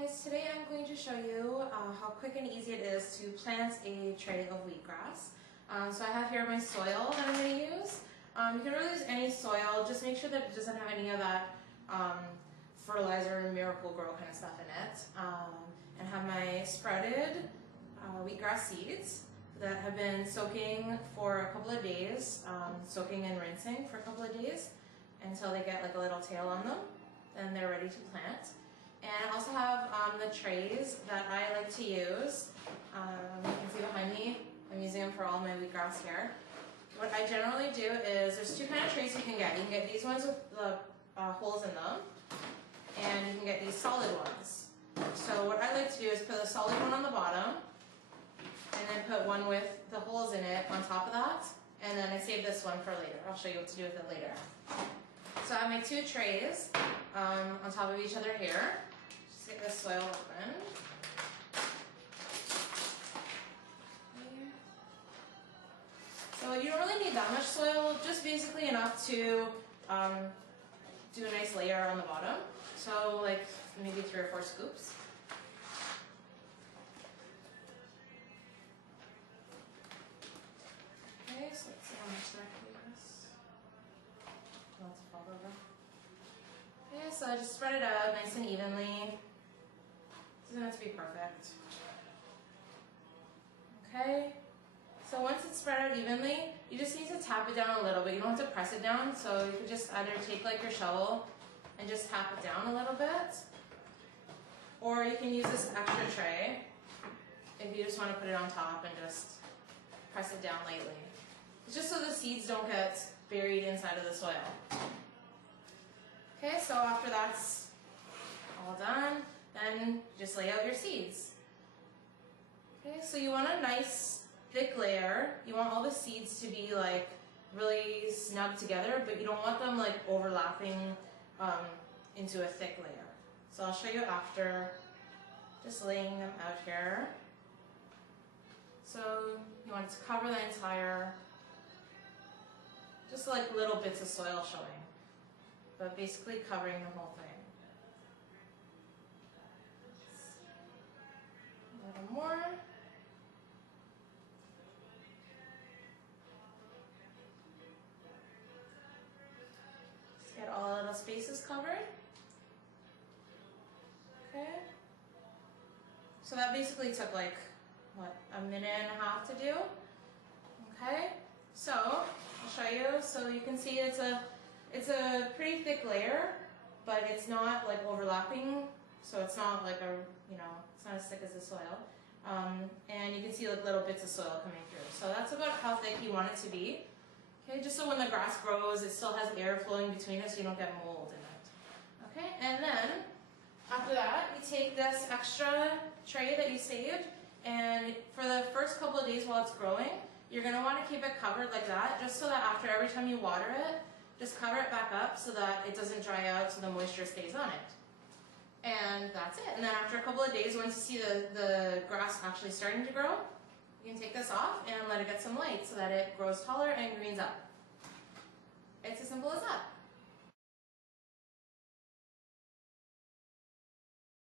guys, today I'm going to show you how quick and easy it is to plant a tray of wheatgrass. So I have here my soil that I'm going to use. You can really use any soil, just make sure that it doesn't have any of that fertilizer, miracle grow kind of stuff in it. And have my sprouted wheatgrass seeds that have been soaking for a couple of days, soaking and rinsing for a couple of days until they get like a little tail on them. Then they're ready to plant. And I also have the trays that I like to use. You can see behind me, I'm using them for all my wheatgrass here. What I generally do is, there's two kinds of trays you can get. You can get these ones with the holes in them, and you can get these solid ones. So what I like to do is put a solid one on the bottom, and then put one with the holes in it on top of that, and then I save this one for later. I'll show you what to do with it later. So I have my two trays on top of each other here. Just get this soil open. So you don't really need that much soil, just basically enough to do a nice layer on the bottom. So like maybe 3 or 4 scoops. Okay, so let's see how much that can use. Not to fall over. Okay, so I just spread it out nice and evenly. It doesn't have to be perfect. Okay, so once it's spread out evenly, you just need to tap it down a little bit. You don't have to press it down, so you can just either take like your shovel and just tap it down a little bit, or you can use this extra tray if you just want to put it on top and just press it down lightly. It's just so the seeds don't get buried inside of the soil. Okay, so after that's all done, then just lay out your seeds. Okay, so you want a nice thick layer. You want all the seeds to be like really snug together, but you don't want them like overlapping into a thick layer. So I'll show you after just laying them out here. So you want to cover the entire, just like little bits of soil showing, but basically covering the whole thing. A little more. Just get all little spaces covered. Okay. So that basically took like, what, a minute and a half to do. Okay. So I'll show you. So you can see it's a pretty thick layer, but it's not like overlapping. So it's not like it's not as thick as the soil. And you can see like little bits of soil coming through. So that's about how thick you want it to be. Okay, just so when the grass grows, it still has air flowing between it, so you don't get mold in it. Okay, and then after that, you take this extra tray that you saved, and for the first couple of days while it's growing, you're going to want to keep it covered like that, just so that after every time you water it, just cover it back up so that it doesn't dry out, so the moisture stays on it. And that's it. And then after a couple of days, once you see the grass actually starting to grow, you can take this off and let it get some light so that it grows taller and greens up. It's as simple as that.